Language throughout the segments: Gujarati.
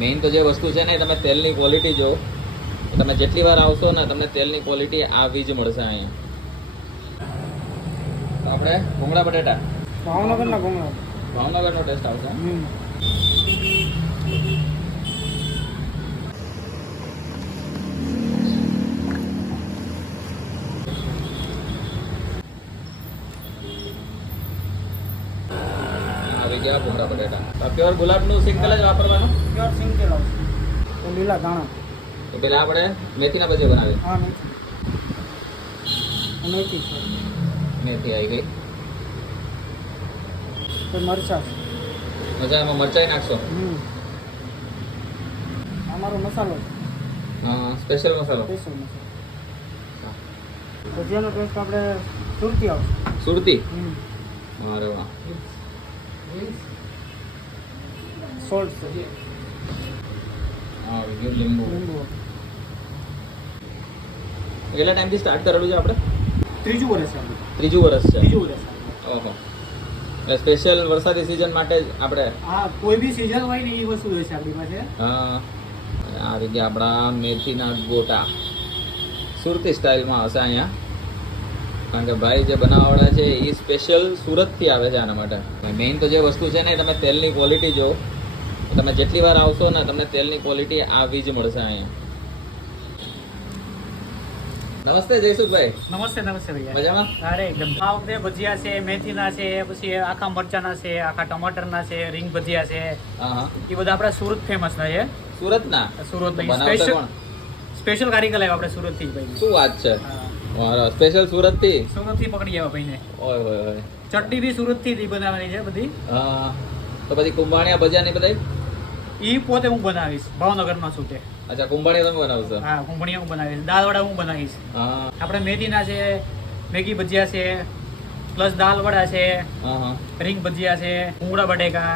મેઇન તો જે વસ્તુ છે ને તમે તેલની ક્વોલિટી જો, તમે જેટલી વાર આવશો ને તમને તેલની ક્વોલિટી આવી જ મળશે અહીંયા. તો આપણે ભૂંગળા બટેટા ભાવનગરના ભૂંગળા. ભાવનગરનો ટેસ્ટ આવશે. આવી ગયા ભૂંગળા બટેટા. પ્યોર ગુલાબનું સિંગલ જ વાપરવાનું. પ્યોર સિંગલ આવશે. તો લીલા ધાણા. તો પેલા આપણે મેથીના ભજીયા બનાવીએ. હા મેથી. મેથી છે. મેથી આવી ગઈ. તો મરચાં છે. મજા એમાં મરચાઈ નાખશો. અમારો મસાલો હા, સ્પેશિયલ મસાલો. સ્પેશિયલ મસાલો. ભજીયાનો ટેસ્ટ આપણે સુરતી આવશે. સુરતી. અરે વાહ. સોલ્ટ છે. હા, ગયું લીંબુ. લીંબુ. કેટલા ટાઈમથી સ્ટાર્ટ કરેલું છે આપણે? ત્રીજું વર્ષ છે આપણું. ત્રીજું વર્ષ છે. ત્રીજું વર્ષ. ઓહો. એટલે સ્પેશિયલ વરસાદી સિઝન માટે જ આપણે. હા, કોઈ બી સિઝન હોય ને એ વસ્તુ હોય છે આપણી પાસે. હા, આવી ગયા આપણા મેથીના ગોટા. સુરતી સ્ટાઇલમાં હશે અહીંયા, કારણ કે ભાઈ જે બનાવવાવાળા છે એ સ્પેશિયલ સુરતથી આવે છે આના માટે. મેઇન તો જે વસ્તુ છે ને તમે તેલની ક્વોલિટી જો, તમે જેટલી વાર આવશો ને તમને તેલની ક્વોલિટી આવી જ મળશે અહીંયા. નમસ્તે જયસુખભાઈ. નમસ્તે નમસ્તે ભૈયા. મજામાં? અરે એકદમ. આ વખતે ભજીયા છે, મેથીના છે, પછી આખા મરચાના છે, આખા ટમાટરના છે, રીંગ ભજીયા છે. હા હા. એ બધા આપણા સુરત ફેમસ ના છે. સુરતના? સુરત બનાવતા કોણ? સ્પેશિયલ કારીગર લાવ્યા આપણે સુરત થી ભાઈ. શું વાત છે? સ્પેશિયલ સુરતથી? સુરત થી પકડી આવ્યા ભાઈને. ઓય ઓય ઓય. ચટણી બી સુરત થી બનાવવાની છે બધી. હા. તો પછી કુંભાણિયા ભજીયા ને બધાય? ઈ પોતે હું બનાવીશ ભાવનગરમાં છું તે. અચ્છા, કુંભાણિયા તમે બનાવશો? હા, કુંભણિયા હું બનાવીશ. દાળવડા હું બનાવીશ. હા. આપણે મેથીના છે, મેગી ભજીયા છે, પ્લસ દાળવડા છે, હા હા. રીંગ ભજીયા છે, ભૂંગળા બટેકા,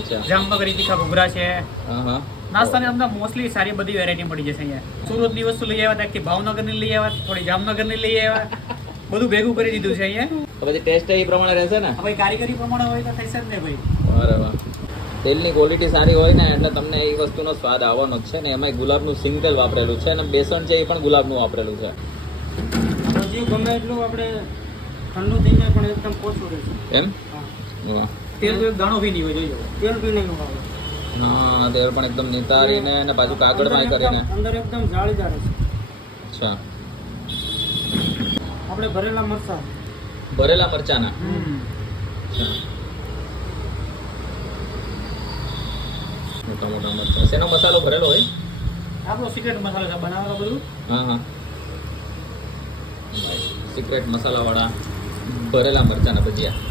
અચ્છા. જામનગરી તીખા ઘૂઘરા છે. હા હા. નાસ્તાની અંદર મોસ્ટલી સારી બધી વેરાયટી મળી જશે અહીંયા. સુરતની વસ્તુ લઈ આવ્યા હતા, ભાવનગરની લઈ આવ્યા, થોડી જામનગરની લઈ આવ્યા, બધું ભેગું કરી દીધું છે અહીંયા. તો પછી ટેસ્ટ એ પ્રમાણે રહેશે ને? ભાઈ કારીગરી પ્રમાણે હોય તો થશે જ ને ભાઈ. અરે વાહ. તેલની ક્વોલિટી સારી હોય ને એટલે તમને એ વસ્તુનો સ્વાદ આવવાનો જ છે ને. એમાં ગુલાબનું સિંગલ વાપરેલું છે અને બેસન છે એ પણ ગુલાબનું વાપરેલું છે. હજી ગમે એટલું આપણે ઠંડુ થઈને પણ એકદમ પોચું રહેશે. એમ? વાહ. તેલ તો એક દાણો બી નહીં હોય, જોજો. તેલ બી નહીં હોય. હા, તેલ પણ એકદમ નિતારીને અને પાછું કાગળમાં કરીને. અંદર એકદમ જાળીદાર છે. અચ્છા. આપણે ભરેલા મરચાં. ભરેલા મરચાના? અચ્છા. મોટા મોટા મરચાં. શેનો મસાલો ભરેલો હોય? આપણો સિક્રેટ મસાલો છે બનાવેલો બધું. હા હા. સિક્રેટ મસાલાવાળા ભરેલા મરચાના ભજીયા.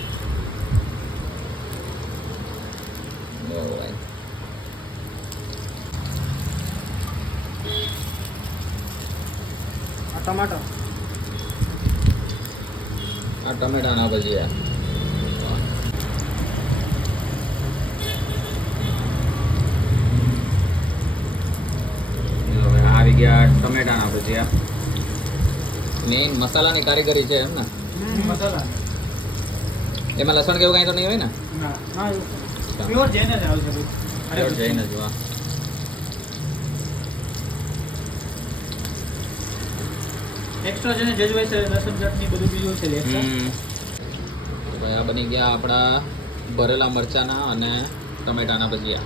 આ ટમાટર. આ ટમેટાના ભજીયા. હવે આવી ગયા ટમેટાના ભજીયા. મેઇન મસાલાની કારીગરી છે એમ ને? મસાલા. એમાં લસણ કેવું કાંઈ તો નહીં હોય ને? ના ના, પ્યોર જઈને જ આવશે ભાઈ. અરે જઈને જોવા. એક્સ્ટ્રા છે ને જેજવાઈ છે, લસણ ચટણી બધું બીજું છે extra. ભાઈ આ બની ગયા આપણા ભરેલા મરચાના અને ટમેટાના ભજીયા.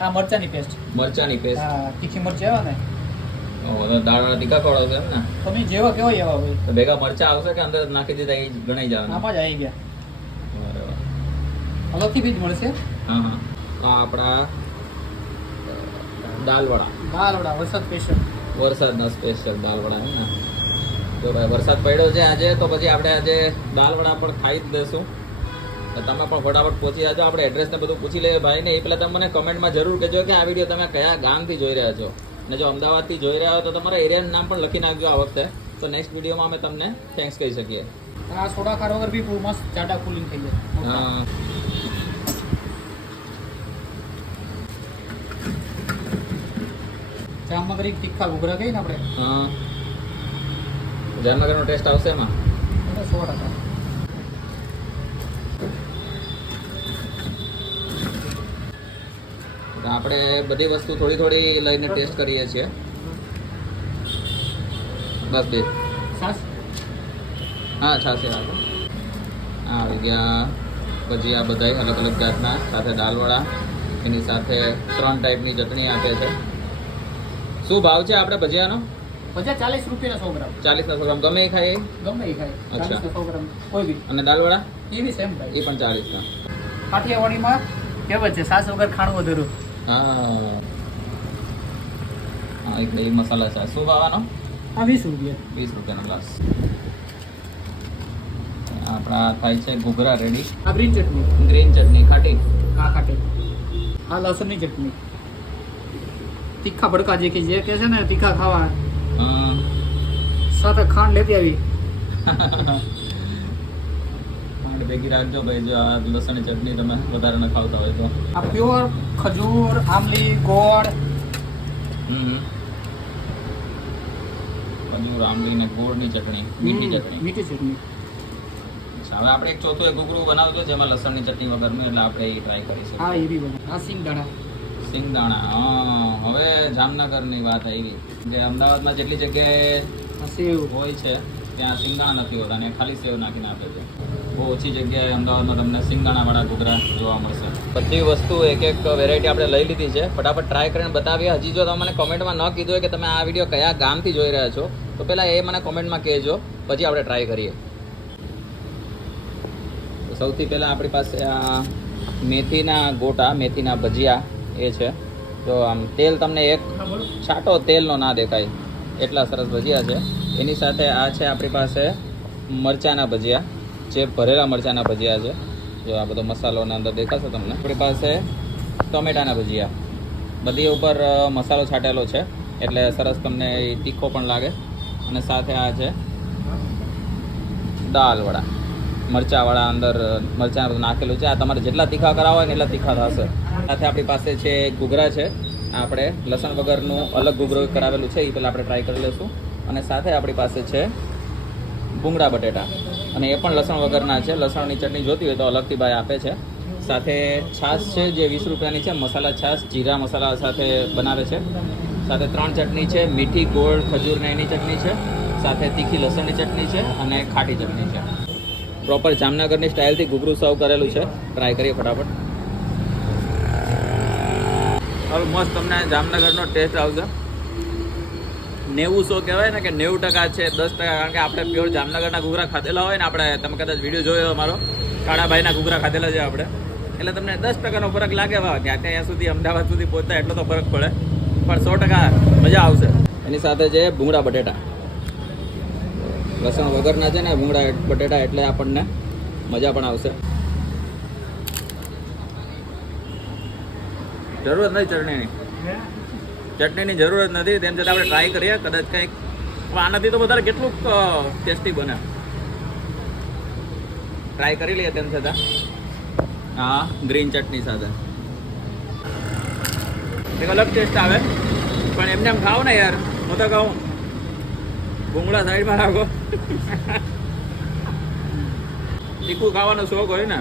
આ મરચાની પેસ્ટ. મરચાની પેસ્ટ. હા, તીખી મરચી આવે ને. દાળવાળા તીખા ખવડાવશે એમ ને? તમે જેવા કેવો એવા ભાઈ. તો ભેગા મરચા આવશે કે અંદર નાખી દીધા એ ગણાઈ જવાના? આમાં જ આવી ગયા. બરાબર. અલગથી બીજ મળશે. હા હા. તો આપણા દાલવડા. દાળવડા વરસાદ સ્પેશિયલ. વરસાદના સ્પેશિયલ દાલવડા એમ ને? તો ભાઈ વરસાદ પડ્યો છે આજે, તો પછી આપણે આજે દાલવડા પણ ખાઈ જ દઈશું. તો તમે પણ ફટાફટ પહોંચી જાજો. આપણે એડ્રેસને બધું પૂછી લઈએ ભાઈને. એ પહેલાં તમે મને કમેન્ટમાં જરૂર કહેજો કે આ વિડીયો તમે કયા ગામથી જોઈ રહ્યા છો. અને જો અમદાવાદથી જોઈ રહ્યા હો તો તમારા એરિયાનું નામ પણ લખી નાખજો આ વખતે. તો નેક્સ્ટ વિડીયોમાં અમે તમને થેન્ક્સ કહી શકીએ. આ સોડા ખાર વગર બી મસ્ત ચાટા કુલિંગ થઈ જાય. હા. જામનગરી તીખા ઘૂઘરા કહીએ ને આપણે. હા. જામનગરનો ટેસ્ટ આવશે એમાં? 100%. તો આપણે બધી વસ્તુ થોડી થોડી લઈને ટેસ્ટ કરીએ છીએ. બસ બે છાશ હા છાસી રાખો. આ આવી ગયા ભજીયા બધા અલગ અલગ જાતના, સાથે દાલવડા, એની સાથે 3 ટાઈપની ચટણી આપે છે. શું ભાવ છે આપણે ભજીયાનો? ભજીયા 40 રૂપિયાના 100 ગ્રામ. 40 ના 100 ગ્રામ ગમે એ ખાય એ? ગમે એ ખાય. અચ્છા. 40 ના 100 ગ્રામ કોઈ બી. અને દાલવડા એ બી સેમ ભાઈ. એ પણ 40 ના. કાઠિયાવાડીમાં કહેવત છે, છાશ વગર ખાણું અધૂરું. હા હા એક દહીં મસાલા છે. શું ભાવવાનો? આ 20 રૂપિયા. 20 રૂપિયાનો ગ્લાસ. આપણા થાય છે ઘૂઘરા રેડી. આ ગ્રીન ચટણી. ગ્રીન ચટણી ખાટી. આ ખાટી. આ લસણની ચટણી. તીખા ભડકા જે કે છે ને તીખા ખાવા, હા સાથે ખાંડ લેતી આવી. ખાંડ ભેગી રાખજો ભાઈ, જો આ લસણની ચટણી તમે વધારે ન ખાવતા હોય તો. આ પ્યોર ખજૂર, આમલી, ગોળ. ખજૂર, આંબલી ને ગોળની ચટણી, મીઠી ચટણી. મીઠી ચટણી. હવે આપણે એક ચોથું એક ઘૂઘરું બનાવજો જેમાં લસણની ચટણી વગરનું, એટલે આપણે એ ટ્રાય કરીશું. હા એ બી બને. આ સિંગદાણા. સિંગદાણા. હા હવે જામનગરની વાત આવી. જે અમદાવાદમાં જેટલી જગ્યાએ આ સેવ. હોય છે ત્યાં સિંગદાણા નથી હોતા અને ખાલી સેવ નાખીને આપે છે. બહુ ઓછી જગ્યાએ અમદાવાદમાં તમને સિંગદાણાવાળા ઘૂઘરા જોવા મળશે. બધી વસ્તુ એક એક વેરાયટી આપણે લઈ લીધી છે, ફટાફટ ટ્રાય કરીને બતાવીએ. હજી જો તમે મને કોમેન્ટમાં ન કીધું હોય કે તમે આ વિડીયો કયા ગામથી જોઈ રહ્યા છો તો પહેલાં એ મને કોમેન્ટમાં કહેજો, પછી આપણે ટ્રાય કરીએ. સૌથી પહેલાં આપણી પાસે આ મેથીના ગોટા, મેથીના ભજીયા એ છે. જો આમ તેલ તમને એક હા બોલો. છાંટો તેલનો ના દેખાય એટલા સરસ ભજીયા છે. એની સાથે આ છે આપણી પાસે મરચાંના ભજીયા, જે ભરેલા મરચાંના ભજીયા છે. જો આ બધો મસાલોના અંદર દેખાશે તમને. આપણી પાસે ટમેટાના ભજીયા, બધી ઉપર મસાલો છાંટેલો છે એટલે સરસ તમને એ તીખો પણ લાગે. અને સાથે આ છે દાલવડા, મરચાંવાળા, અંદર મરચાં બધું નાખેલું છે. આ તમારે જેટલા તીખા કરાવો હોય ને એટલા તીખા થશે. સાથે આપણી પાસે છે ઘૂઘરા છે. આપણે લસણ વગરનું અલગ ઘૂઘરું કરાવેલું છે, એ પહેલાં આપણે ટ્રાય કરી લઈશું. અને સાથે આપણી પાસે છે ભૂંગળા બટેટા, અને એ પણ લસણ વગરના છે. લસણની ચટણી જોતી હોય તો અલગથી ભાઈ આપે છે. સાથે છાશ છે જે 20 રૂપિયાની છે, મસાલા છાશ, જીરા મસાલા સાથે બનાવે છે. સાથે 3 ચટણી છે, મીઠી, ગોળ, ખજૂર ને એની ચટણી છે. સાથે તીખી લસણની ચટણી છે અને ખાટી ચટણી છે. પ્રોપર જામનગરની સ્ટાઇલથી ઘૂઘરું સર્વ કરેલું છે. ટ્રાય કરીએ ફટાફટ. ઓલમોસ્ટ તમને જામનગરનો ટેસ્ટ આવશે. 90% કહેવાય ને કે 90% છે, 10%, કારણ કે આપણે પ્યોર જામનગરના ઘૂઘરા ખાધેલા હોય ને, આપણે તમે કદાચ વિડીયો જોયો અમારો કાળાભાઈના ઘૂઘરા ખાધેલા છે આપણે, એટલે તમને 10%નો ફરક લાગે. ત્યાં સુધી અમદાવાદ સુધી પહોંચતા એટલો તો ફરક પડે, પણ 100% મજા આવશે. એની સાથે છે ભૂંગળા બટેટા, લસણ વગરના છે ને ભૂંગળા બટેટા, એટલે આપણને મજા પણ આવશે. જરૂરત નથી ચટણીની જરૂરત નથી, તેમ છતાં આપણે ટ્રાય કરીએ, કદાચ કંઈક આનાથી તો વધારે કેટલું ટેસ્ટી બને. ટ્રાય કરી લઈએ તેમ છતાં. હા ગ્રીન ચટણી સાથે એક અલગ ટેસ્ટ આવે, પણ એમને એમ ખાઓ ને યાર, હું તો કહું ભૂંગળા સાઈડમાં રાખો. તીખું ખાવાનો શોખ હોય ને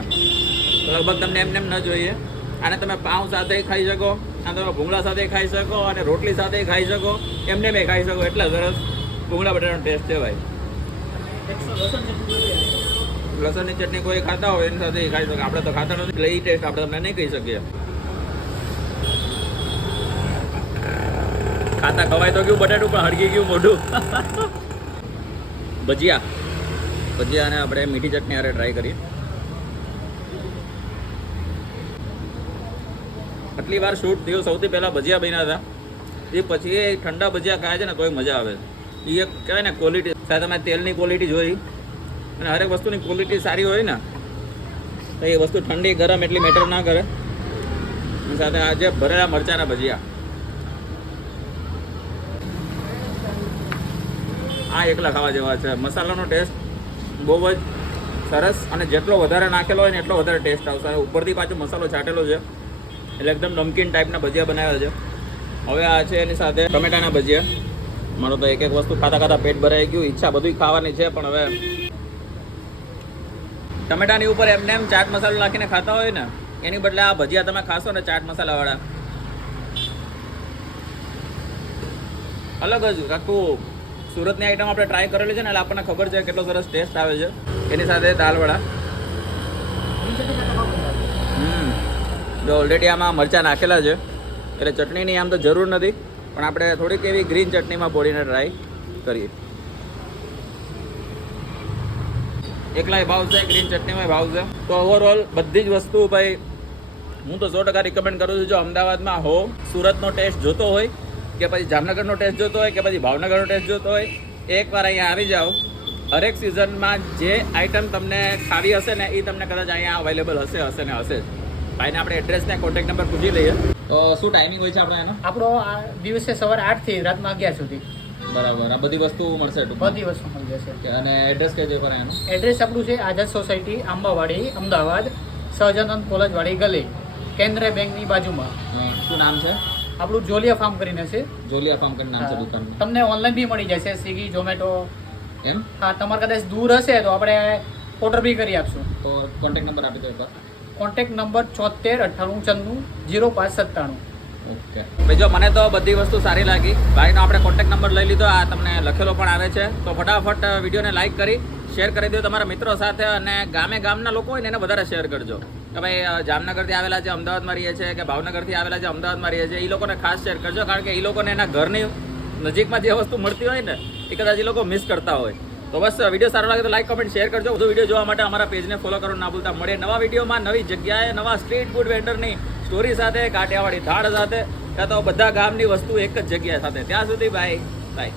તો લગભગ તમને એમને એમ ન જોઈએ. આને તમે પાઉં સાથે ખાઈ શકો, આને તમે ભૂંગળા સાથે ખાઈ શકો, અને રોટલી સાથે ખાઈ શકો, એમને મેં ખાઈ શકો. એટલે સરસ ભૂંગળા બટાટાનો ટેસ્ટ છે ભાઈ. લસણની ચટણી કોઈ ખાતા હોય એની સાથે ખાઈ શકે, આપણે તો ખાતા નથી એટલે એ ટેસ્ટ આપણે તમને નહીં કહી શકીએ. ખાતા ખવાય તો ગયું બટાટું, પણ હળગી ગયું મોઢું. ભજીયાને આપણે મીઠી ચટણી હારે ટ્રાય કરીએ. આટલી વાર શૂટ થયું, સૌથી પહેલાં ભજીયા બન્યા હતા, એ પછી એ ઠંડા ભજીયા ખાય છે ને તોય મજા આવે. એ એક કહેવાય ને ક્વોલિટી, સાથે તમે તેલની ક્વોલિટી જોઈ, અને હરેક વસ્તુની ક્વોલિટી સારી હોય ને તો એ વસ્તુ ઠંડી ગરમ એટલી મેટર ના કરે. સાથે આજે ભરેલા મરચાંના ભજીયા, આ એકલા ખાવા જેવા છે. મસાલાનો ટેસ્ટ બહુ જ સરસ, અને જેટલો વધારે નાખેલો હોય ને એટલો વધારે ટેસ્ટ આવશે. ઉપરથી પાછો મસાલો છાંટેલો છે એટલે એકદમ નમકીન ટાઈપના ભજીયા બનાવ્યા છે. હવે આ છે એની સાથે ટમેટાના ભજીયા. મારો તો એક એક વસ્તુ ખાતા ખાતા પેટ ભરાઈ ગયું, ઈચ્છા બધું ખાવાની છે, પણ હવે ટમેટાની ઉપર એમને એમ ચાટ મસાલો નાખીને ખાતા હોય ને એની બદલે આ ભજીયા તમે ખાશો ને ચાટ મસાલાવાળા, અલગ જ આખું સુરતની આઈટમ આપણે ટ્રાય કરેલી છે ને એટલે આપણને ખબર છે કેટલો સરસ ટેસ્ટ આવે છે. એની સાથે દાલવડા. જો ઓલરેડી આમાં મરચાં નાખેલા છે એટલે ચટણીની આમ તો જરૂર નથી, પણ આપણે થોડીક એવી ગ્રીન ચટણીમાં બોળીને ટ્રાય કરીએ. એકલાય ભાવશે, ગ્રીન ચટણીમાં ભાવશે. તો ઓવરઓલ બધી જ વસ્તુ ભાઈ હું તો 100% રિકમેન્ડ કરું છું. જો અમદાવાદમાં હો, સુરતનો ટેસ્ટ જોતો હોય કે પછી જામનગરનો ટેસ્ટ જોતો હોય કે પછી ભાવનગરનો ટેસ્ટ જોતો હોય, એકવાર અહીંયા આવી જાઓ. હરેક સિઝનમાં જે આઈટમ તમને ખાવી હશે ને એ તમને કદાચ અહીંયા અવેલેબલ હશે ને હશે જ. ભાઈને આપણે એડ્રેસ ને કોન્ટેક્ટ નંબર પૂછી લઈએ. તો શું ટાઈમિંગ હોય છે આપણે એનો? આપણો આ દિવસે સવારે 8 થી રાતના 11 સુધી. બરાબર. આ બધી વસ્તુ મળશે ટૂંકમાં? બધી વસ્તુ મળી જશે. અને એડ્રેસ કહેજો પર એનું. એડ્રેસ આપણું છે આઝાદ સોસાયટી, આંબાવાડી, અમદાવાદ, સહજાનંદ કોલેજવાડી ગલી, કેન્દ્રીય બેંકની બાજુમાં. શું નામ છે? આપણું જોલિયા ફાર્મ કરીને છે. જોલિયા ફાર્મ કરીને નામ છે દુકાનનું. તમને ઓનલાઈન બી મળી જશે, સ્વિગી, ઝોમેટો. એમ? હા, તમારે કદાચ દૂર હશે તો આપણે ઓર્ડર બી કરી આપશું. તો કોન્ટેક્ટ નંબર આપી દો એકવાર. Contact number 7498940597. ઓકે ભાઈ, જો મને તો બધી વસ્તુ સારી લાગી. ભાઈનો આપણે કોન્ટેક્ટ નંબર લઈ લીધો, આ તમને લખેલો પણ આવે છે. તો ફટાફટ વિડીયોને લાઈક કરી શેર કરી દો તમારા મિત્રો સાથે, અને ગામના લોકો હોય ને એને વધારે શેર કરજો કે ભાઈ જામનગરથી આવેલા છે, અમદાવાદમાં રહીએ છે, કે ભાવનગરથી આવેલા છે, અમદાવાદમાં રહીએ છે. એ લોકોને ખાસ શેર કરજો, કારણ કે એ લોકોને એના ઘરની નજીકમાં જે વસ્તુ મળતી હોય ને એ કદાચ એ લોકો મિસ કરતા હોય. તો બસ વિડીયો સારો લાગે તો લાઈક, કમેન્ટ, શેર કરજો. વધુ વિડીયો જોવા માટે અમારા પેજને ફોલો કરવાનું ના ભૂલતા. મળે નવા વિડીયોમાં, નવી જગ્યાએ, નવા સ્ટ્રીટ ફૂડ વેન્ડરની સ્ટોરી સાથે, કાઠિયાવાડી થાળ સાથે, કાં તો બધા ગામની વસ્તુ એક જ જગ્યા સાથે. ત્યાં સુધી બાય બાય.